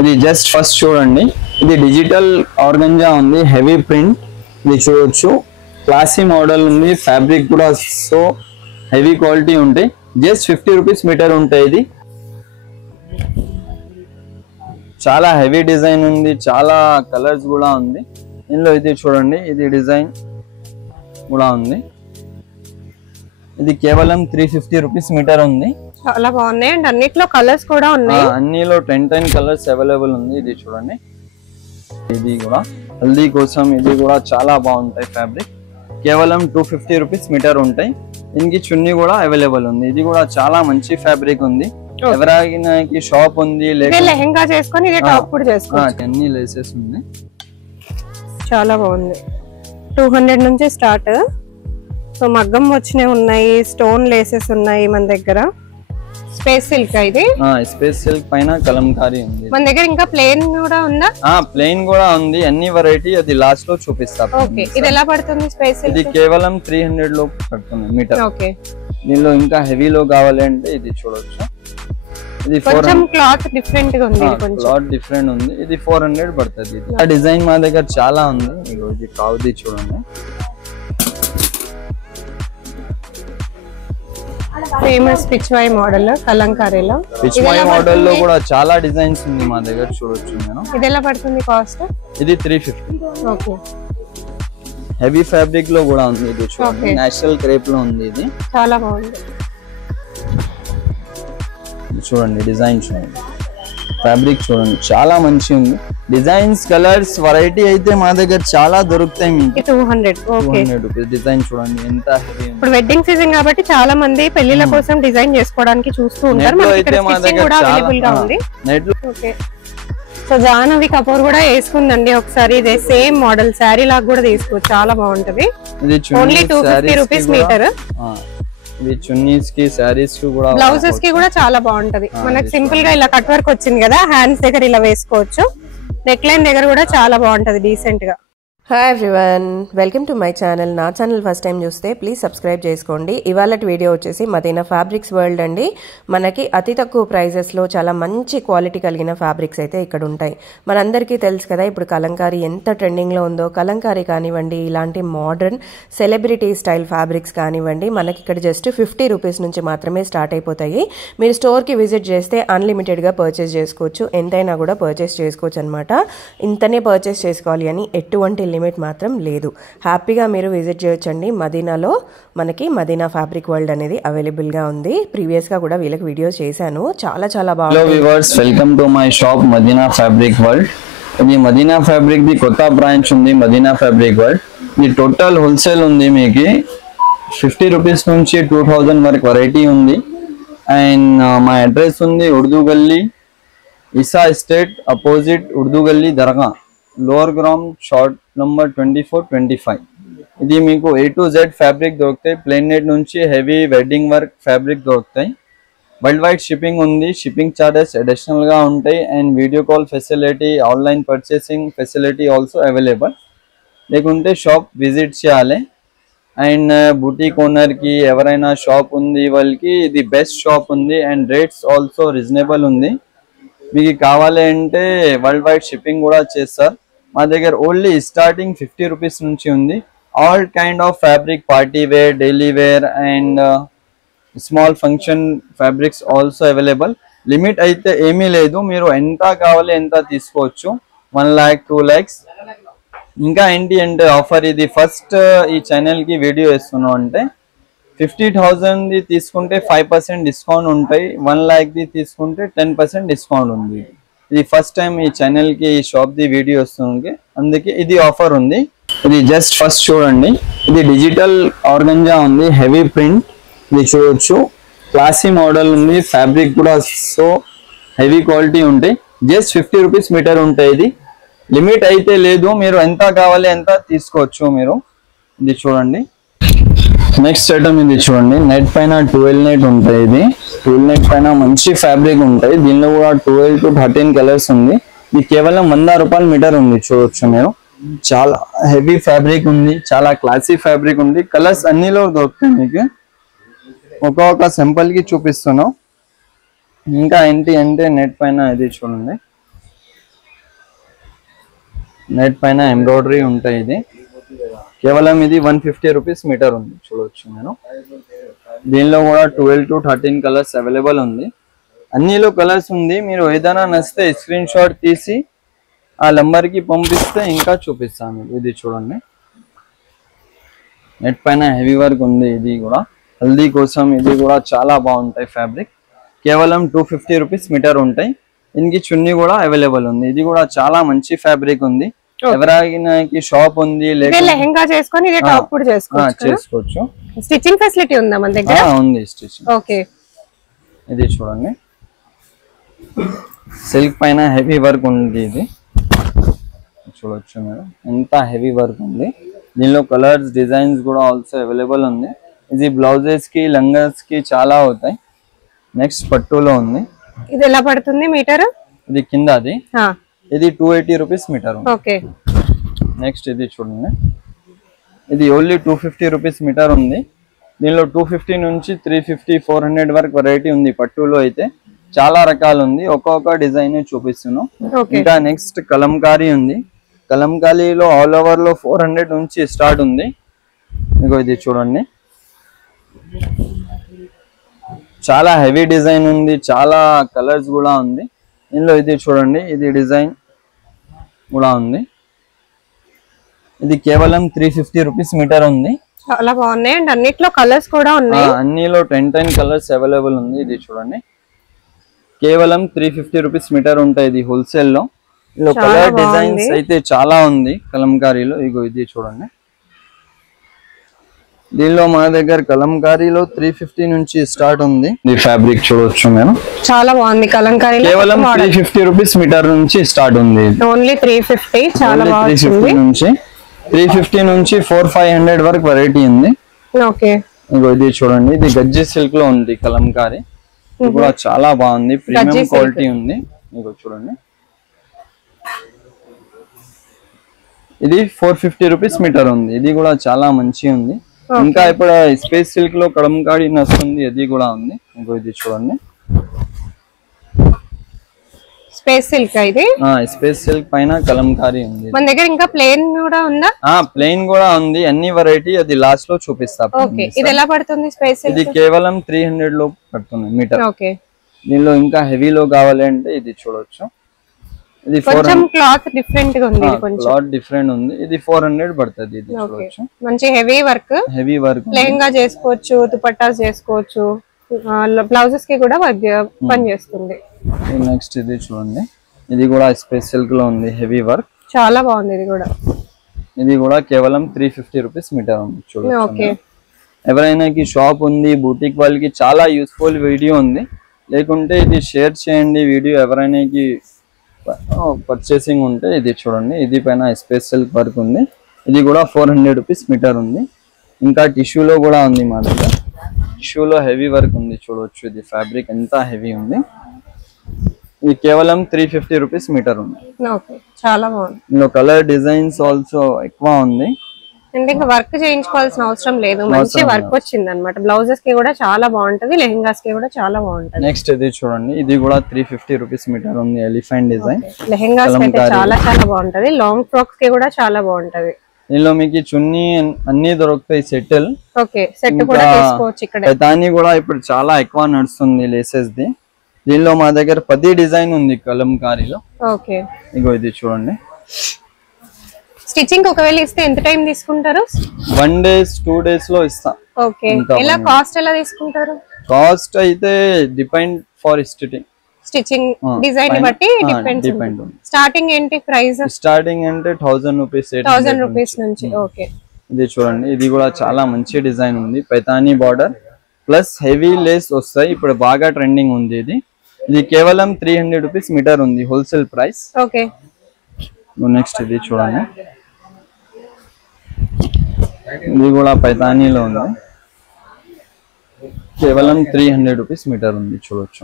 ఇది just first చూడండి, ఇది డిజిటల్ ఆర్గంజా ఉంది, హెవీ ప్రింట్. ఇది చూడొచ్చు, క్లాసీ మోడల్ ఉంది, ఫ్యాబ్రిక్ కూడా సో హెవీ క్వాలిటీ ఉంటాయి. జస్ట్ 50 రూపీస్ మీటర్ ఉంటాయి. ఇది చాలా హెవీ డిజైన్ ఉంది, చాలా కలర్స్ కూడా ఉంది ఇందులో. ఇది చూడండి, ఇది డిజైన్ కూడా ఉంది. ఇది కేవలం 350 రూపీస్ మీటర్ ఉంది. చాలా బాగున్నాయి అండ్ అన్నిట్లో కలర్స్ కూడా ఉన్నాయి. అన్నిలో 10 కలర్స్ అవైలబుల్ ఉంది. ఇది చూడండి, ఇది కూడా హల్దీ కోసం ఇది కూడా చాలా బాగుంటాయి. ఫ్యాబ్రిక్ కేవలం 250 రూపీస్ మీటర్ ఉంటాయి. దీనికి చున్నీ కూడా అవైలబుల్ ఉంది. ఇది కూడా చాలా మంచి ఫ్యాబ్రిక్ ఉంది. ఎవరైనా షాప్ ఉంది లెహంగా చేసుకొని ఇది టాప్ కూడా చేసుకోవచ్చు. అన్ని లేసెస్ ఉంది, చాలా బాగుంది. 200 నుంచి స్టార్ట్. సో మగ్గం వచ్చినవి ఉన్నాయి, స్టోన్ లేసెస్ ఉన్నాయి మన దగ్గర. స్పేస్ సిల్క్ ఇది, స్పేస్ సిల్క్ పైన కలంకారీ ఉంది. మన దగ్గర ఇంకా ప్లేన్ కూడా ఉందా? ప్లేన్ కూడా ఉంది, అన్ని వెరైటీ. అది లాస్ట్ లో చూపిస్తా. ఓకే, ఇది ఎలా పడుతుంది స్పేస్ సిల్క్? ఇది కేవలం 300 లో పడుతుంది మీటర్. ఓకే, దీనిలో ఇంకా హెవీలో కావాలి అంటే ఇది చూడొచ్చు. ఇది కొంచెం క్లాత్ డిఫరెంట్ గా ఉంది, క్లాత్ డిఫరెంట్ ఉంది. ఇది 400 పడుతుంది. ఆ డిజైన్ మా దగ్గర చాలా ఉంది. ఇది కావుది చూడండి, ఫేమస్ పిచ్వాయి మోడల్ కలంకారీలో. పిచ్వాయి మోడల్ లో కూడా చాలా డిజైన్స్ ఉంది మా దగ్గర, చూడొచ్చు నేను. ఇది ఎలా పడుతుంది కాస్ట్? ఇది 350. ఓకే, హెవీ ఫ్యాబ్రిక్ లో కూడా ఉంది. ఇది చూడండి, నేచురల్ క్రేప్ లో ఉంది. ఇది చాలా బాగుంది. చూడండి, డిజైన్ చూడండి, ఫ్యాబ్రిక్ చూడండి, చాలా మంచి ఉంది. డిజైన్స్, కలర్స్, వెరైటీ అయితే మా దగ్గర చాలా దొరుకుతాయి మీకు. 200 రూపీస్. డిజైన్ చూడండి ఎంత హెవీ. ఇప్పుడు వెడ్డింగ్ సీజన్ కాబట్టి చాలా మంది పెళ్లిళ్ళ కోసం డిజైన్ చేసుకోవడానికి చూస్తూ ఉంటారు. సో జాహ్నవి కపూర్ కూడా వేసుకుందండి ఒకసారి. ఇదే సేమ్ మోడల్ శారీ లాగా కూడా తీసుకోవచ్చు, చాలా బాగుంటది. Only 250 rupees metre. ఇది చున్నీస్ కి, సారీస్ కి కూడా, బ్లౌజెస్ కి కూడా చాలా బాగుంటది. మనకి సింపుల్ గా ఇలా కట్ వర్క్ వచ్చింది కదా, హ్యాండ్స్ దగ్గర ఇలా వేసుకోవచ్చు. నెక్ లైన్ దగ్గర కూడా చాలా బాగుంటది డీసెంట్ గా. Hi everyone, welcome to my channel. నా ఛానల్ ఫస్ట్ టైం చూస్తే ప్లీజ్ సబ్స్క్రైబ్ చేసుకోండి. ఇవాళ వీడియో వచ్చేసి మదీనా ఫ్యాబ్రిక్స్ వరల్డ్ అండి. మనకి అతి తక్కువ ప్రైజెస్లో చాలా మంచి క్వాలిటీ కలిగిన ఫ్యాబ్రిక్స్ అయితే ఇక్కడ ఉంటాయి. మనందరికీ తెలుసు కదా ఇప్పుడు కలంకారీ ఎంత ట్రెండింగ్లో ఉందో. కలంకారీ కానివ్వండి, ఇలాంటి మోడర్న్ సెలబ్రిటీ స్టైల్ ఫ్యాబ్రిక్స్ కానివ్వండి, మనకి ఇక్కడ జస్ట్ 50 రూపీస్ నుంచి మాత్రమే స్టార్ట్ అయిపోతాయి. మీరు స్టోర్కి విజిట్ చేస్తే అన్లిమిటెడ్గా పర్చేస్ చేసుకోవచ్చు, ఎంతైనా కూడా పర్చేస్ చేసుకోవచ్చు అనమాట. ఇంతనే పర్చేస్ చేసుకోవాలి అని ఎటువంటి లిమిట్ మాత్రం లేదు. హ్యాపీగా మీరు విజిట్ చేయొచ్చండి. మదీనాలో మనకి మదీనా ఫ్యాబ్రిక్ వరల్డ్ అనేది అవైలబుల్ గా ఉంది. ప్రీవియస్ గా కూడా వీళ్ళకి వీడియోస్ చేశాను, చాలా చాలా బాగుంది. Hello viewers, welcome to my shop Madina fabric world. ఇది మదీనా ఫ్యాబ్రిక్ ది కొత్త బ్రాంచ్ ఉంది, మదీనా ఫ్యాబ్రిక్ వరల్డ్. ఇది టోటల్ హోల్సేల్ ఉంది. మీకు 50 రూపీస్ నుంచి 2000 వరకు వెరైటీ ఉంది. అండ్ మా అడ్రస్ ఉంది ఉర్దూ గల్లీ, ఇసా ఎస్టేట్ అపోజిట్ ఉర్దూ గల్లీ దర్గా, లోవర్ గ్రౌండ్, షార్ట్ నంబర్ 2425. ఇది మీకు A to Z ఫ్యాబ్రిక్ దొరుకుతాయి. ప్లెయిన్ నెట్ నుంచి హెవీ వెడ్డింగ్ వర్క్ ఫ్యాబ్రిక్ దొరుకుతాయి. వరల్డ్ వైడ్ షిప్పింగ్ ఉంది. షిప్పింగ్ చార్జెస్ అడిషనల్ గా ఉంటాయి. And video call facility, online purchasing facility also available. లేకుంటే షాప్ విజిట్ చేయాలి. అండ్ బుటీక్ ఓనర్ కి ఎవరైనా షాప్ ఉంది వాళ్ళకి ఇది బెస్ట్ షాప్ ఉంది. అండ్ రేట్స్ ఆల్సో రీజనబుల్ ఉంది. మీకు కావాలి అంటే వరల్డ్ వైడ్ షిప్పింగ్ కూడా చేస్తారు. మా దగ్గర ఓన్లీ స్టార్టింగ్ 50 రూపీస్ నుంచి ఉంది. All kind of fabric, party wear, daily wear and small function fabrics also available. Limit అయితే ఏమీ లేదు, మీరు ఎంత కావాలి ఎంత తీసుకోవచ్చు. 1 lakh 2 lakhs. ఇంకా ఏంటి అంటే ఆఫర్, ఇది ఫస్ట్ ఈ ఛానల్ కి వీడియో ఇస్తున్నాం అంటే 50,000 తీసుకుంటే 5% డిస్కౌంట్ ఉంటాయి. 1 lakh తీసుకుంటే 10% డిస్కౌంట్ ఉంది. ఇది ఫస్ట్ టైం ఈ ఛానల్ కి ఈ షాప్ ది వీడియో వస్తుంది, అందుకే ఇది ఆఫర్ ఉంది. ఇది జస్ట్ ఫస్ట్ చూడండి, ఇది డిజిటల్ ఆర్గంజా ఉంది, హెవీ ప్రింట్. ఇది చూడొచ్చు, క్లాసీ మోడల్ ఉంది, ఫ్యాబ్రిక్ కూడా సో హెవీ క్వాలిటీ ఉంటాయి. జస్ట్ 50 రూపీస్ మీటర్ ఉంటాయి. ఇది లిమిట్ అయితే లేదు, మీరు ఎంత కావాలి ఎంత తీసుకోవచ్చు మీరు. ఇది చూడండి. నెక్స్ట్ ఐటమ్ ఇది చూడండి, నెట్ పైన 12 నెట్ ఉంటాయి. ఇది 12 నెట్ పైన మంచి ఫ్యాబ్రిక్ ఉంటాయి. దీనిలో కూడా 12 to 13 కలర్స్ ఉంది. ఇది కేవలం 100 రూపాయల మీటర్ ఉంది. చూడొచ్చు మీరు, చాలా హెవీ ఫ్యాబ్రిక్ ఉంది, చాలా క్లాసీ ఫ్యాబ్రిక్ ఉంది. కలర్స్ అన్నిలో దొరుకుతాయి మీకు. ఒక్కొక్క సింపుల్ కి చూపిస్తున్నాం. ఇంకా ఏంటి అంటే నెట్ పైన ఇది చూడండి, నెట్ పైన ఎంబ్రాయిడరీ ఉంటాయి. ఇది కేవలం ఇది 150 రూపీస్ మీటర్ ఉంది చూడవచ్చు నేను. దీనిలో కూడా 12 to 13 కలర్స్ అవైలబుల్ ఉంది. అన్నిలో కలర్స్ ఉంది. మీరు ఏదైనా నచ్చితే స్క్రీన్ షాట్ తీసి ఆ నంబర్ కి పంపిస్తే ఇంకా చూపిస్తాను. ఇది చూడండి నెట్ పైన హెవీ వర్క్ ఉంది. ఇది కూడా హల్దీ కోసం ఇది కూడా చాలా బాగుంటాయి ఫ్యాబ్రిక్. కేవలం 250 రూపీస్ మీటర్ ఉంటాయి. దీనికి చున్నీ కూడా అవైలబుల్ ఉంది. ఇది కూడా చాలా మంచి ఫ్యాబ్రిక్ ఉంది. ఎవరైనా షాప్ ఉంది లెహంగా చేసుకొని ఇది టాప్ కూడా చేసుకోవచ్చు. స్టిచ్చింగ్ ఫెసిలిటీ ఉందా మన దగ్గర? ఉంది స్టిచ్చింగ్. ఓకే ఇది చూడండి సిల్క్ పైన హెవీ వర్క్ ఉంది. ఇది చూడొచ్చు మీరు ఎంత హెవీ వర్క్ ఉంది. దీనిలో కలర్స్ డిజైన్స్ కూడా ఆల్సో అవైలబుల్ ఉంది. ఇది బ్లౌజెస్ కి లంగాస్ కి చాలా అవుతాయి. నెక్స్ట్ పట్టులో ఉంది. ఇది ఎలా పడుతుంది మీటర్? ఇది కింద అది ఇది 280 రూపీస్ మీటర్. ఓకే నెక్స్ట్ ఇది చూడండి ఇది ఓన్లీ 250 రూపీస్ మీటర్ ఉంది. దీనిలో 250 నుంచి 350 400 వరకు వెరైటీ ఉంది. పట్టులో అయితే చాలా రకాలు ఉంది. ఒక్కొక్క డిజైన్ చూపిస్తున్నాం. ఇంకా నెక్స్ట్ కలంకారీ ఉంది. కలంకారీలో ఆల్ ఓవర్ లో 400 నుంచి స్టార్ట్ ఉంది. ఇగో ఇది చూడండి చాలా హెవీ డిజైన్ ఉంది. చాలా కలర్స్ కూడా ఉంది. ఇందులో ఇది చూడండి ఇది డిజైన్ కూడా ఉంది. ఇది కేవలం 350 రూపీస్ మీటర్ ఉంది. చాలా బాగున్నాయి అండ్ అన్నిట్లో కలర్స్ కూడా ఉన్నాయి. అన్నిలో 10 కలర్స్ అవైలబుల్ ఉంది. ఇది చూడండి కేవలం 350 రూపీస్ మీటర్ ఉంటాయి. ఇది హోల్సేల్ లో. ఇందులో కలర్ డిజైన్స్ అయితే చాలా ఉంది కలంకారీలో. ఇగో ఇది చూడండి దీనిలో మన దగ్గర కలంకారీలో 350 నుంచి స్టార్ట్ ఉంది. ఈ ఫ్యాబ్రిక్ చూడొచ్చు నేను చాలా బాగుంది. కలంకారీలో కేవలం 350 రూపీస్ మీటర్ నుంచి స్టార్ట్ ఉంది. ఓన్లీ 350. చాలా బాగుంది. 350 నుంచి 400-500 వరకు వెరైటీ ఉంది. ఓకే ఇగో ఇది చూడండి ఇది గజ్జి సిల్క్ లో ఉంది కలంకారీ. ఇది కూడా చాలా బాగుంది. ప్రీమియం క్వాలిటీ ఉంది. ఇగో చూడండి ఇది 450 రూపీస్ మీటర్ ఉంది. ఇది కూడా చాలా మంచి ఉంది. ఇంకా ఇప్పుడు స్పేస్ సిల్క్ లో కలంకారీ నస్తుంది. అది కూడా ఉంది. ఇంకో ఇది చూడండి స్పేస్ సిల్క్. ఇది స్పేస్ సిల్క్ పైన కలంకారీ ఉంది. మన దగ్గర ఇంకా ప్లేన్ కూడా ఉందా? ప్లేన్ కూడా ఉంది. అన్ని వెరైటీ అది లాస్ట్ లో చూపిస్తా. ఓకే ఇది ఎలా పడుతుంది స్పేస్ సిల్క్? ఇది కేవలం 300 లో పడుతుంది మీటర్. ఓకే దీనిలో ఇంకా హెవీలో కావాలంటే ఇది చూడొచ్చు. ఇది కొంచెం క్లాత్ డిఫరెంట్ గా ఉంది. కొంచెం క్లాత్ డిఫరెంట్ ఉంది. ఇది 400 పడుతుంది. ఇది చూడొచ్చు మంచి హెవీ వర్క్. లెహంగా చేసుకోవచ్చు, దుపట్టాస్ చేసుకోవచ్చు, బ్లౌజెస్ కి కూడా పని చేస్తుంది. నెక్స్ట్ ఇది చూడండి ఇది కూడా స్పేస్ సిల్క్ లో ఉంది. హెవీ వర్క్ చాలా బాగుంది. ఇది కూడా కేవలం 350 రూపీస్ మీటర్ ఉంది. చూడండి ఓకే ఎవరైనా షాప్ ఉంది బూటిక్ వాళ్ళకి చాలా యూస్ఫుల్ వీడియో ఉంది. లేకుంటే ఇది షేర్ చేయండి వీడియో. ఎవరైనా పర్చేసింగ్ ఉంటే ఇది చూడండి ఇది పైన స్పేస్ సిల్క్ వర్క్ ఉంది. ఇది కూడా 400 రూపీస్ మీటర్ ఉంది. ఇంకా టిష్యూలో కూడా ఉంది మా దగ్గర. టిష్యూలో హెవీ వర్క్ ఉంది చూడవచ్చు. ఇది ఫ్యాబ్రిక్ ఎంత హెవీ ఉంది. ఇది కేవలం 350 రూపీస్ మీటర్ ఉంది. చాలా బాగుంది. ఇందులో కలర్ డిజైన్స్ ఆల్సో ఎక్కువ ఉంది. అంటే ఇంకా వర్క్ చేయించుకోవాల్సిన అవసరం లేదు. మంచి వర్క్ వచ్చింది అనమాట. బ్లౌజెస్ కి కూడా చాలా బాగుంటది. లెహంగాస్ కి కూడా చాలా బాగుంటది. నెక్స్ట్ ఇది చూడండి ఇది కూడా 350 రూపీస్ మీటర్ ఉంది. Elephant design. లెహంగాస్ అయితే చాలా చాలా బాగుంటది. లాంగ్ ఫ్రాక్స్ కి కూడా చాలా బాగుంటది. దీనిలో మీకు చున్నీ అన్ని దొరుకుతాయి. సెటిల్ ఓకే సెట్ కూడా తీసుకోవచ్చు. ఇక్కడ దాన్ని కూడా ఇప్పుడు చాలా ఎక్కువ నడుస్తుంది లేసెస్ ది. దీనిలో మా దగ్గర 10 డిజైన్ ఉంది కలంకారీలో. ఓకే ఇగో ఇది చూడండి. స్టిచ్చింగ్ ఒకవేళ ఇస్తే ఎంత టైం తీసుకుంటారు? 1 days 2 days లో ఇస్తా. ఓకే ఎలా కాస్ట్ ఎలా తీసుకుంటారు? కాస్ట్ అయితే డిపెండ్ ఫర్ స్టిచ్చింగ్ డిజైన్ బట్టి డిపెండ్. స్టార్టింగ్ ఏంటి ప్రైస్? స్టార్టింగ్ అంటే 1000 రూపీస్ 1000 రూపీస్ నుంచి. ఓకే ఇది చూడండి ఇది కూడా చాలా మంచి డిజైన్ ఉంది. Paithani border plus heavy Lay's వస్తాయి. ఇప్పుడు బాగా ట్రెండింగ్ ఉంది. ఇది కేవలం 300 రూపీస్ మీటర్ ఉంది హోల్సేల్ ప్రైస్. ఓకే నెక్స్ట్ ఇది చూడండి ఇది కూడా పైతానీలో ఉంది. కేవలం 300 రూపీస్ మీటర్ ఉంది చూడొచ్చు.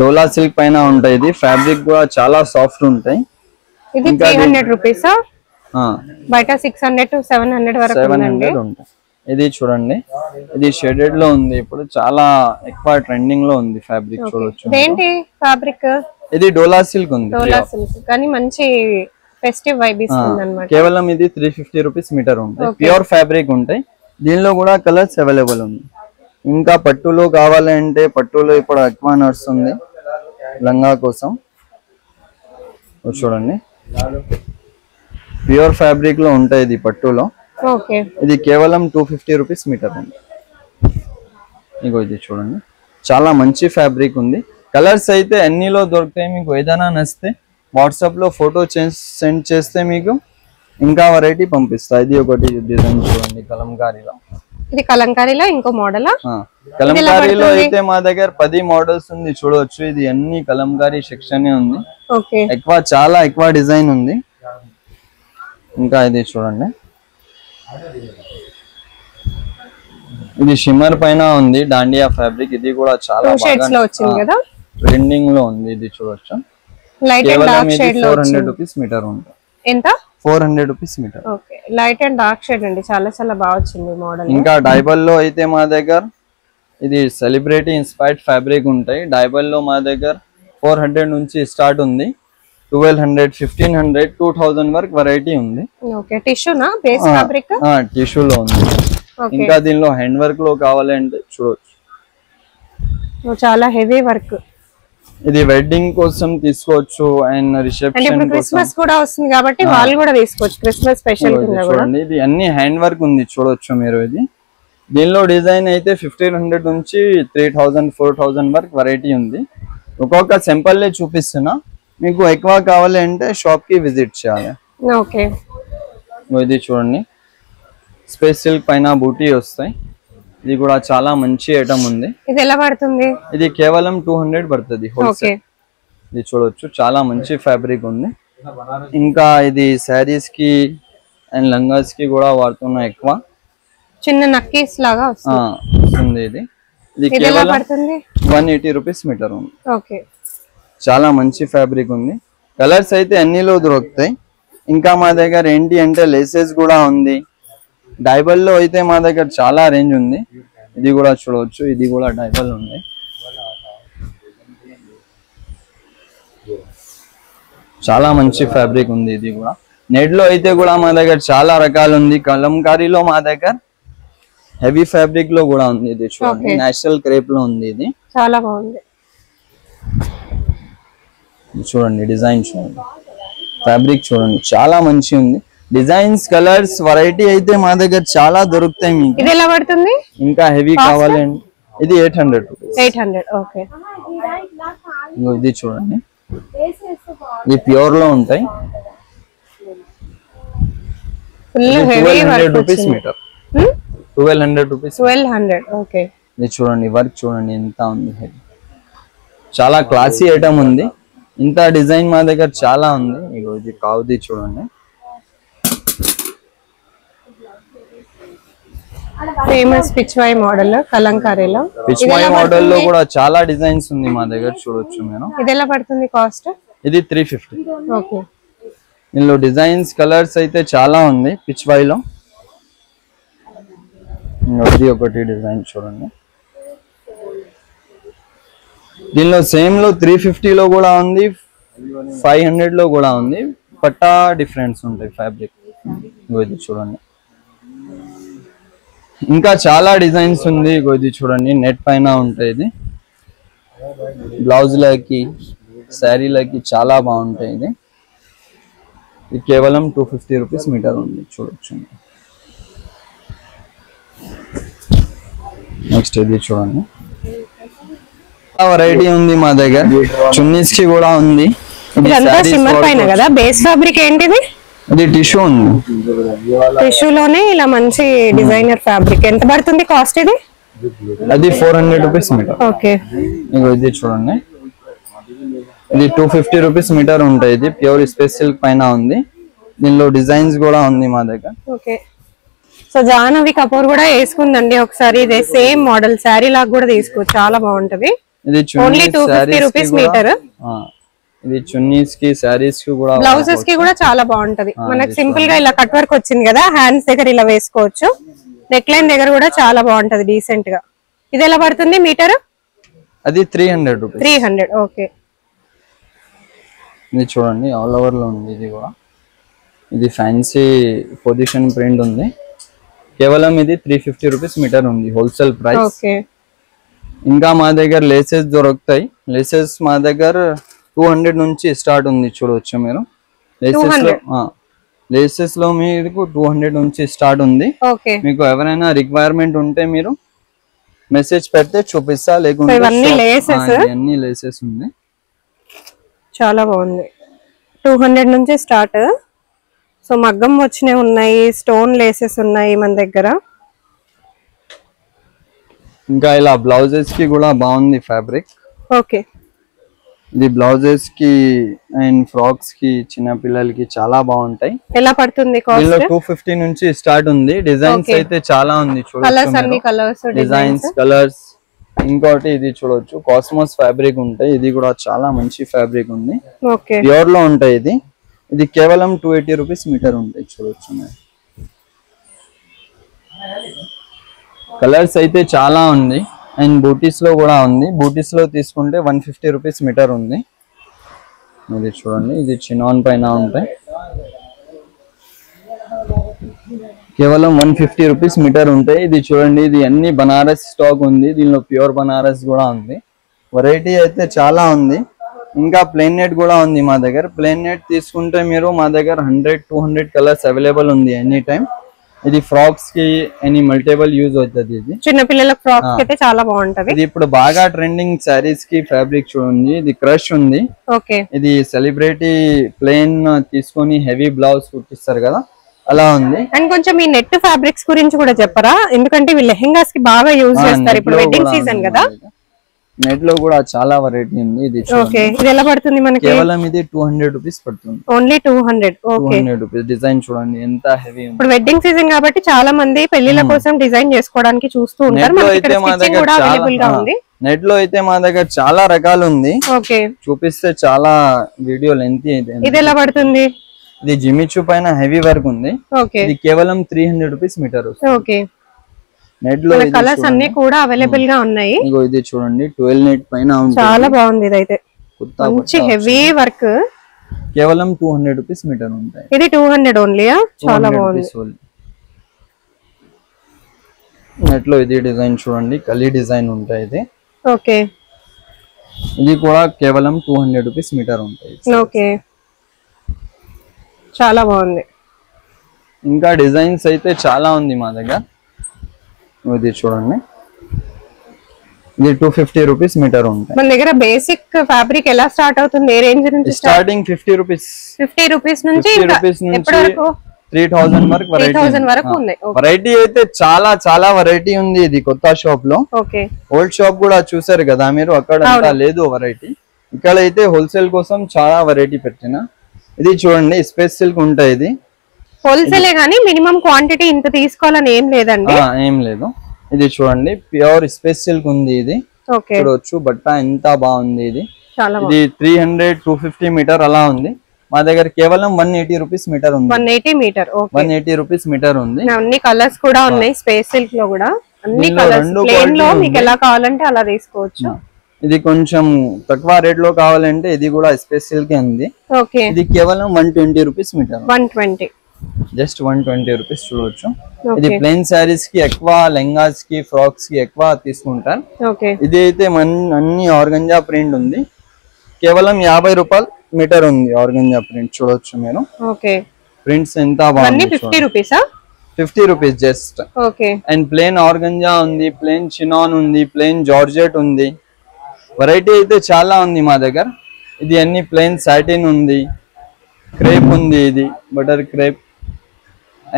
డోలా సిల్క్ పైన ఉంటాయి. ఇది ఫ్యాబ్రిక్ కూడా చాలా సాఫ్ట్ ఉంటాయి. ఇది 300 రూపీస్. బయట 600 to 700 వరకు ఉందండి. ఇది చూడండి ఇది షేడెడ్ లో ఉంది. ఇప్పుడు చాలా ఎక్కువ ట్రెండింగ్ లో ఉంది ఫ్యాబ్రిక్ చూడొచ్చు. ఏంటి ఫ్యాబ్రిక్? ఇది డోలా సిల్క్ ఉంది. డోలా సిల్క్ కానీ మంచి ఫెస్టివ్ వైబ్ ఇస్తుంది అన్నమాట. కేవలం ఇది 350 రూపీస్ మీటర్ ఉంటాయి. ప్యూర్ ఫ్యాబ్రిక్ ఉంటాయి. దీనిలో కూడా కలర్స్ అవైలబుల్ ఉంది. ఇంకా పట్టులో కావాలంటే పట్టులో ఇప్పుడు ఎక్కువ నడుస్తుంది లంగా కోసం. చూడండి ప్యూర్ ఫ్యాబ్రిక్ లో ఉంటాయి ఇది పట్టులో. ఓకే, ఇది కేవలం 250 రూపీస్ మీటర్ ఉంది. ఇగో ఇది చూడండి చాలా మంచి ఫ్యాబ్రిక్ ఉంది. కలర్స్ అయితే అన్నిలో దొరుకుతాయి. మీకు ఏదైనా నచ్చితే వాట్సాప్ లో ఫోటో సెండ్ చేస్తే మీకు ఇంకా వెరైటీ పంపిస్తా. ఇది ఒకటి డిజైన్ చూడండి కలంకారీలో. ఇది కలంకారీలో ఇంకో మోడలా? కలంకారీలో అయితే మా దగ్గర 10 మోడల్స్ ఉంది చూడవచ్చు. ఇది అన్ని కలంకారీ సెక్షన్ ఉంది. ఓకే, ఎక్కువ చాలా ఎక్కువ డిజైన్ ఉంది. ఇంకా ఇది చూడండి ఇది షిమ్మర్ పైన ఉంది డాండియా ఫ్యాబ్రిక్. ఇది కూడా చాలా షేడ్స్ లో వచ్చింది కదా, ట్రెండింగ్ లో ఉంది. ఇది చూడొచ్చు. లైట్ అండ్ డార్క్ షేడ్ లో 400 రూపీస్ మీటర్ ఉంటుంది. ఎంత? 400 rupees metre. Okay, light and dark shade అండి. చాలా చాలా బాగా వచ్చింది మోడల్. ఇంకా డైబల్ లో అయితే మా దగ్గర ఇది సెలబ్రిటీ ఇన్స్పైర్డ్ ఫ్యాబ్రిక్ ఉంటాయి. డైబల్ లో మా దగ్గర 400 నుంచి స్టార్ట్ ఉంది. 1200, 1500, 2000 వరకు వెరైటీ ఉంది. ఓకే, టిష్యూనా బేస్ ఫ్యాబ్రిక్? టిష్యూ లో ఉంది. ఇంకా దీనిలో హ్యాండ్ వర్క్ లో కావాలంటే చూడొచ్చు. చాలా హెవీ వర్క్. ఇది వెడ్డింగ్ కోసం తీసుకోవచ్చు అండ్ రిసెప్షన్ కోసం. క్రిస్మస్ కూడా వస్తుంది కాబట్టి వాళ్ళు కూడా తీసుకోవచ్చు క్రిస్మస్ స్పెషల్ కింద కూడా. చూడండి ఇది అన్ని హ్యాండ్ వర్క్ ఉంది చూడొచ్చు మీరు. ఇది దీనిలో డిజైన్ అయితే 1500 నుంచి 3000, 4000 వరకు వెరైటీ ఉంది. ఒక్కొక్క సింపుల్ చూపిస్తున్నా. మీకు ఎక్కువ కావాలి అంటే షాప్ కి విజిట్ చేయాలి. ఓకే, ఇది చూడండి స్పేస్ సిల్క్ పైన బూటీ వస్తాయి. ఇది కూడా చాలా మంచి ఐటమ్ ఉంది. ఇది ఎలా పడుతుంది? ఇది కేవలం 200 పడుతుంది హోల్సేల్. ఇది చూడొచ్చు చాలా మంచి ఫ్యాబ్రిక్ ఉంది. ఇంకా ఇది శారీస్ కి అండ్ లంగాస్ కి కూడా వాడుతున్నా. ఎక్కువ చిన్న నక్కీస్ లాగా వస్తుంది. ఇది కేవలం 180 రూపీస్ మీటర్ ఉంది. ఓకే, చాలా మంచి ఫ్యాబ్రిక్ ఉంది. కలర్స్ అయితే అన్నిలో దొరుకుతాయి. ఇంకా మా దగ్గర ఏంటి అంటే లేసెస్ కూడా ఉంది. డైబల్ లో అయితే మా దగ్గర చాలా రేంజ్ ఉంది. ఇది కూడా చూడవచ్చు. ఇది కూడా డైబల్ ఉంది. చాలా మంచి ఫ్యాబ్రిక్ ఉంది. ఇది కూడా నెట్ లో అయితే కూడా మా దగ్గర చాలా రకాలు ఉంది. కలంకారీలో మా దగ్గర హెవీ ఫ్యాబ్రిక్ లో కూడా ఉంది. ఇది చూడండి నేచురల్ క్రేప్ లో ఉంది. ఇది చాలా బాగుంది. చూడండి డిజైన్ చూడండి, ఫ్యాబ్రిక్ చూడండి చాలా మంచి ఉంది. డిజైన్స్ కలర్స్ వెరైటీ అయితే మా దగ్గర చాలా దొరుకుతాయి మీకు. ఇది ఎలా పడుతుంది? ఇంకా హెవీ కావాలండి ఇది 800 రూపీస్. 800. ఓకే, ఇది చూడండి ఇది ప్యూర్ లో ఉంటాయి. 1200 రూపీస్ మీటర్. 1200 రూపీస్. 1200. ఓకే, ఇది చూడండి వర్క్ చూడండి ఎంత ఉంది. హెవీ చాలా క్లాసీ ఐటమ్ ఉంది. ఇంత డిజైన్ మా దగ్గర చాలా ఉంది. ఇది కావుది చూడండి ఫేమస్ పిచ్వాయి మోడల్ కలంకారీలో. పిచ్వాయి మోడల్ లో కూడా చాలా డిజైన్స్ ఉంది మా దగ్గర చూడొచ్చు మీరు. ఇది ఎలా పడుతుంది కాస్ట్? ఇది 350. ఓకే, ఇందులో డిజైన్స్ కలర్స్ అయితే చాలా ఉంది పిచ్వాయిలో. ఇది ఒకటి డిజైన్ చూడండి. దీనిలో సేమ్ లో 350 లో కూడా ఉంది, 500 లో కూడా ఉంది. పట్టా డిఫరెన్స్ ఉంటాయి ఫ్యాబ్రిక్. ఇది చూడండి ఇంకా చాలా డిజైన్స్ ఉంది. ఇది చూడండి నెట్ పైన ఉంటాయి. ఇది బ్లౌజ్ లకి శారీలకి చాలా బాగుంటాయి. ఇది కేవలం 250 రూపీస్ మీటర్ ఉంది చూడొచ్చు. నెక్స్ట్ ఇది చూడండి వెరైటీ ఉంది మా దగ్గర. చున్నీస్ కి కూడా ఉంది. కదా బేస్ ఫ్యాబ్రిక్ ఏంటిది? ఇది టిష్యూ ఉంది. టిష్యూ లోనే ఇలా మంచి డిజైనర్ ఫ్యాబ్రిక్. ఎంత పడుతుంది కాస్ట్ ఇది? అది 400 రూపీస్ మీటర్. ఓకే, ఇది చూడండి ఇది 250 రూపీస్ మీటర్ ఉంటాయి. ఇది ప్యూర్ స్పేస్ సిల్క్ పైన ఉంది. దీనిలో డిజైన్స్ కూడా ఉంది మా దగ్గర. ఓకే, సో జాహ్నవి కపూర్ కూడా వేసుకుందండి ఒకసారి. ఇదే సేమ్ మోడల్ శారీ లాగా కూడా తీసుకోవచ్చు, చాలా బాగుంటది. ఇది ఓన్లీ 250 రూపీస్ మీటర్. ఇది చున్నీస్ కి శారీస్ కి కూడా బ్లౌజెస్ కి కూడా చాలా బాగుంటది. మనకి సింపుల్ గా ఇలా కట్ వర్క్ వచ్చింది కదా, హ్యాండ్స్ దగ్గర ఇలా వేసుకోవచ్చు. నెక్ లైన్ దగ్గర కూడా చాలా బాగుంటది డీసెంట్ గా. ఇది ఎలా పడుతుంది మీటర్? అది 300 రూపీస్. 300. ఓకే, ఇది చూడండి ఆల్ ఓవర్ లో ఉంది. ఇది కూడా ఇది ఫ్యాన్సీ పొజిషన్ ప్రింట్ ఉంది. కేవలం ఇది 350 రూపీస్ మీటర్ ఉంది హోల్సేల్ ప్రైస్. ఓకే. ఇంకా మా దగ్గర లేసెస్ దొరుకుతాయి. లేసెస్ మా దగ్గర 200 నుంచి స్టార్ట్ ఉంది, చూడవచ్చు మీరు. లేసెస్ లో మీకు 200 నుంచి స్టార్ట్ ఉంది. ఓకే. మీకు ఎవరైనా రిక్వైర్మెంట్ ఉంటే మీరు మెసేజ్ పెడితే చూపిస్తా, లేకుంటే అన్ని లేసెస్ ఉంది. చాలా బాగుంది. 200 నుంచి స్టార్ట్. సో మగ్గం వచ్చినవి ఉన్నాయి, స్టోన్ లేసెస్ ఉన్నాయి మన దగ్గర. ఇంకా ఇలా బ్లౌజెస్ కి కూడా బాగుంది ఫ్యాబ్రిక్. ఓకే. ఇది బ్లౌజెస్ కి అండ్ ఫ్రాక్స్ కి చిన్న పిల్లలకి చాలా బాగుంటాయి. ఎలా పడుతుంది కాస్ట్? 250 నుంచి స్టార్ట్ ఉంది. డిజైన్స్ అయితే చాలా ఉంది, చూడొచ్చు డిజైన్స్, కలర్స్. ఇంకోటి ఇది చూడొచ్చు, కాస్మోస్ ఫ్యాబ్రిక్ ఉంటాయి. ఇది కూడా చాలా మంచి ఫ్యాబ్రిక్ ఉంది, ప్యూర్ లో ఉంటాయి. ఇది కేవలం 280 రూపీస్ మీటర్ ఉంటాయి, చూడొచ్చు. కలర్స్ అయితే చాలా ఉంది. అండ్ బూటీస్ లో కూడా ఉంది. బూటీస్ లో తీసుకుంటే 150 రూపీస్ మీటర్ ఉంది. ఇది చూడండి, ఇది చినాన్ పైన ఉంటాయి. కేవలం 150 రూపీస్ మీటర్ ఉంటాయి. ఇది చూడండి, ఇది అన్ని బనారస్ స్టాక్ ఉంది. దీనిలో ప్యూర్ బనారస్ కూడా ఉంది. వెరైటీ అయితే చాలా ఉంది. ఇంకా ప్లెయిన్ నెట్ కూడా ఉంది మా దగ్గర. ప్లెయిన్ నెట్ తీసుకుంటే మీరు మా దగ్గర 100-200 కలర్స్ అవైలబుల్ ఉంది ఎనీ టైం. ఇది ఫ్రాక్స్ కి ఎనీ మల్టిపుల్ యూజ్ అవుతుంది. ఇది చిన్న పిల్లల ఫ్రాక్స్ అయితే చాలా బాగుంటది. ఇది ఇప్పుడు బాగా ట్రెండింగ్ సారీస్ కి ఫ్యాబ్రిక్ చూడండి. ఇది క్రష్ ఉంది. ఓకే. ఇది సెలబ్రిటీ ప్లెయిన్ తీసుకొని హెవీ బ్లౌజ్ కుట్టిస్తారు కదా, అలా ఉంది. అండ్ కొంచెం ఈ నెట్ ఫ్యాబ్రిక్స్ గురించి కూడా చెప్పరా, ఎందుకంటే ఇవి లెహెంగాస్ కి బాగా యూజ్ చేస్తారు. ఇప్పుడు వెడ్డింగ్ సీజన్ కదా. నెట్ లో కూడా చాలా వెరైటీ ఉంది. ఇది ఇది ఎలా పడుతుంది మనకి? కేవలం ఇది 200 రూపీస్ పడుతుంది. ఓన్లీ 200. 200 రూపీస్. డిజైన్ చూడండి ఎంత హెవీ ఉంది. ఇప్పుడు వెడ్డింగ్ సీజన్ కాబట్టి చాలా మంది పెళ్లిళ్ళ కోసం డిజైన్ చేసుకోవడానికి చూస్తూ ఉంటారు. నెట్ లో అయితే మా దగ్గర చాలా రకాలు ఉంది. ఓకే. చూపిస్తే చాలా వీడియో లెంత్ అయితే. ఇది ఎలా పడుతుంది? ఇది జిమిచు పైన హెవీ వర్క్ ఉంది. ఇది కేవలం 300 రూపీస్ మీటర్. ఓకే. నెట్ లో కలర్స్ అన్ని కూడా అవైలబుల్ గా ఉన్నాయి. ఇది చూడండి, 12 నెట్ పైన ఉంది. చాలా బాగుంది. ఇదైతే మంచి హెవీ వర్క్. కేవలం 200 రూపీస్ మీటర్ ఉంటాయి. ఇది 200 ఓన్లీయా? చాలా బాగుంది. నెట్ లో ఇది డిజైన్ చూడండి, కలీ డిజైన్ ఉంటాయి. ఇది ఓకే. ఇది కూడా కేవలం 200 రూపీస్ మీటర్ ఉంటాయి. ఓకే. చాలా బాగుంది. ఇంకా డిజైన్స్ అయితే చాలా ఉంది మా దగ్గర. ఇది చూడండి, ఇది 250 రూపీస్ మీటర్ ఉంటాయి. మన దగ్గర బేసిక్ ఫ్యాబ్రిక్ ఎలా స్టార్ట్ అవుతుంది? ఏ రేంజ్ నుంచి? Starting 50 rupees. 50 రూపీస్ నుంచి 3000 వరకు ఉంది. వెరైటీ అయితే చాలా చాలా వెరైటీ ఉంది. ఇది కొత్త షాప్ లో. ఓకే. ఓల్డ్ షాప్ కూడా చూసారు కదా మీరు, అక్కడ లేదు వెరైటీ. ఇక్కడ అయితే హోల్సేల్ కోసం చాలా వెరైటీ పెట్టిన. ఇది చూడండి, స్పేస్ సిల్క్ ఉంటాయి. ఇది హోల్సేలే గానీ మినిమం క్వాంటిటీ ఇంత తీసుకోవాలని ఏం లేదండి. ఏం లేదు. ఇది చూడండి, ప్యూర్ స్పేస్ సిల్క్ ఉంది. ఇది చూడొచ్చు, బట్ట ఎంత బాగుంది. ఇది 300-250 మీటర్ అలా ఉంది. మా దగ్గర కేవలం 180 రూపీస్ మీటర్ ఉంది. 180 మీటర్. 180 రూపీస్ మీటర్ ఉంది. అన్ని కలర్స్ కూడా ఉన్నాయి. స్పేస్ సిల్క్ లో కూడా అన్ని కలర్స్. ప్లెయిన్ లో మీకు ఎలా కావాలంటే అలా తీసుకోవచ్చు. ఇది కొంచెం తక్కువ రేట్ లో కావాలంటే ఇది కూడా స్పేస్ సిల్క్ ఉంది. ఓకే. ఇది కేవలం 120 రూపీస్ మీటర్. 120. జస్ట్ 120 రూపీస్ చూడొచ్చు. ఇది ప్లెయిన్ సారీస్ కి ఎక్కువ, లెంగాస్ కి, ఫ్రాక్స్ కి ఎక్కువ తీసుకుంటారు. ఇది అయితే అన్ని ఆర్గంజా ప్రింట్ ఉంది. కేవలం 50 రూపాయలు మీటర్ ఉంది ఆర్గంజా ప్రింట్, చూడొచ్చు మీరు. ప్రింట్స్ ఎంత బాగుంది. 50 rupees just. And plain organza ఉంది, ప్లెయిన్ చినాన్ ఉంది, ప్లెయిన్ జార్జెట్ ఉంది. వెరైటీ అయితే చాలా ఉంది మా దగ్గర. ఇది అన్ని ప్లెయిన్ సాటిన్ ఉంది, క్రేప్ ఉంది, ఇది butter crepe.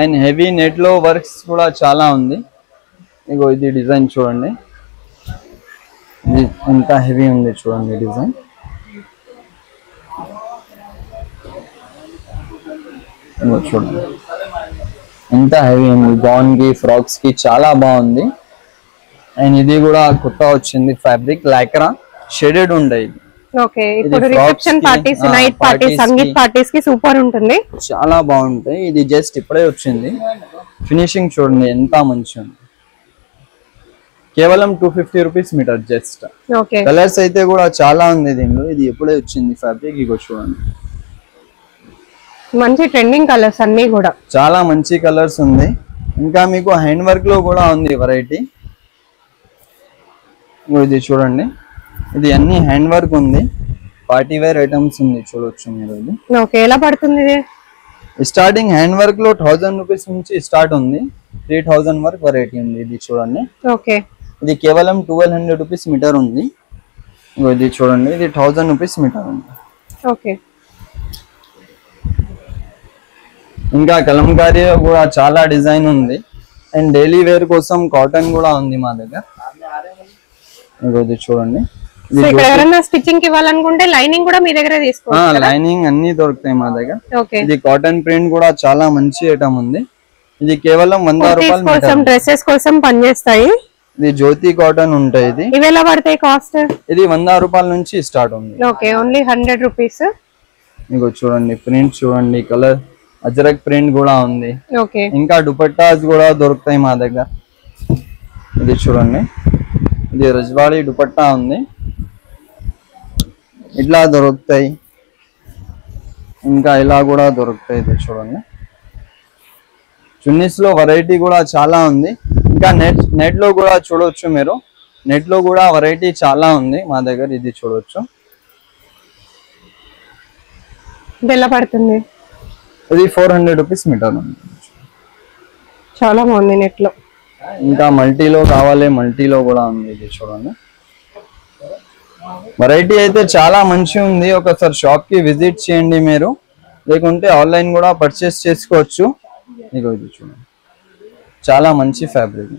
And heavy net లో వర్క్స్ కూడా చాలా ఉంది. ఇగో ఇది డిజైన్ చూడండి, ఇది ఎంత హెవీ ఉంది చూడండి డిజైన్. చూడండి ఎంత హెవీ ఉంది. గౌన్ కి, ఫ్రాక్స్ కి చాలా బాగుంది. అండ్ ఇది కూడా కొత్త వచ్చింది ఫ్యాబ్రిక్, లాక్రా షేడెడ్ ఉంటాయి. ఓకే. ఇప్పుడు reception parties, night parties, sangeet parties కి సూపర్ ఉంటుంది. చాలా బాగుంటాయి. ఇది జస్ట్ ఇప్పుడే వచ్చింది. ఫినిషింగ్ చూడండి ఎంత మంచి ఉంది. కేవలం 250 rupees metre just. Okay. Colours అయితే కూడా చాలా ఉంది దీనిలో. ఇది ఎప్పుడే వచ్చింది ఫ్యాబ్రిక్. ఇగో చూడండి, మంచి ట్రెండింగ్ కలర్స్ అన్ని కూడా చాలా మంచి కలర్స్ ఉంది. ఇంకా మీకు హ్యాండ్ వర్క్ లో కూడా ఉంది వెరైటీ. ఇది చూడండి, ఇది అన్ని హ్యాండ్ వర్క్ ఉంది, పార్టీ వేర్ ఐటమ్స్ ఉంది, చూడొచ్చు మీరు. ఇది ఓకే, ఎలా పడుతుంది ఇది? స్టార్టింగ్ హ్యాండ్ వర్క్ లో 1000 రూపీస్ నుంచి స్టార్ట్ ఉంది, 3000 వరకు వెరైటీ ఉంది. ఇది చూడండి, ఓకే, ఇది కేవలం 1200 రూపీస్ మీటర్ ఉంది. ఇది చూడండి, ఇది 1000 రూపీస్ మీటర్ ఉంది. ఓకే, ఇంకా కలంకారీ కూడా చాలా డిజైన్ ఉంది. అండ్ డైలీ వేర్ కోసం కాటన్ కూడా ఉంది మా దగ్గర. ఇది చూడండి, ఎవరైనా స్టిచ్చింగ్ కి ఇవ్వాలనుకుంటే లైనింగ్ కూడా మీ దగ్గర తీసుకోవచ్చు. లైనింగ్ అన్ని దొరుకుతాయి మా దగ్గర. ఓకే, ఇది కాటన్ ప్రింట్ కూడా చాలా మంచి ఐటమ్ ఉంది. ఇది కేవలం 100 రూపాయలు కోసం, డ్రెస్సెస్ కోసం పనిచేస్తాయి. ఇది జ్యోతి కాటన్ ఉంటాయి. ఇది ఇవి ఎలా పడతాయి కాస్ట్? ఇది 100 రూపాయల నుంచి స్టార్ట్ ఉంది. Okay, only 100 rupees. మీకు చూడండి, ప్రింట్ చూడండి, కలర్ అజరక్ ప్రింట్ కూడా ఉంది. ఓకే, ఇంకా దుపట్టాస్ కూడా దొరుకుతాయి మా దగ్గర. ఇది చూడండి, ఇది రజ్వాడి దుపట్టా ఉంది, ఇట్లా దొరుకుతాయి. ఇంకా ఇలా కూడా దొరుకుతాయి. ఇది చూడండి, చున్నీస్ లో వెరైటీ కూడా చాలా ఉంది. ఇంకా నెట్ లో కూడా చూడొచ్చు మీరు, నెట్ లో కూడా వెరైటీ చాలా ఉంది మా దగ్గర. ఇది చూడొచ్చు, ఎలా పడుతుంది? ఇది 400 రూపీస్ మీటర్ ఉంది. చాలా బాగుంది నెట్ లో. ఇంకా మల్టీలో కావాలి, మల్టీలో కూడా ఉంది. ఇది చూడండి, వెరైటీ అయితే చాలా మంచి ఉంది. ఒకసారి షాప్ కి విజిట్ చేయండి మీరు, లేకుంటే ఆన్లైన్ కూడా పర్చేస్ చేసుకోవచ్చు. ఇది చూడండి, చాలా మంచి ఫ్యాబ్రిక్.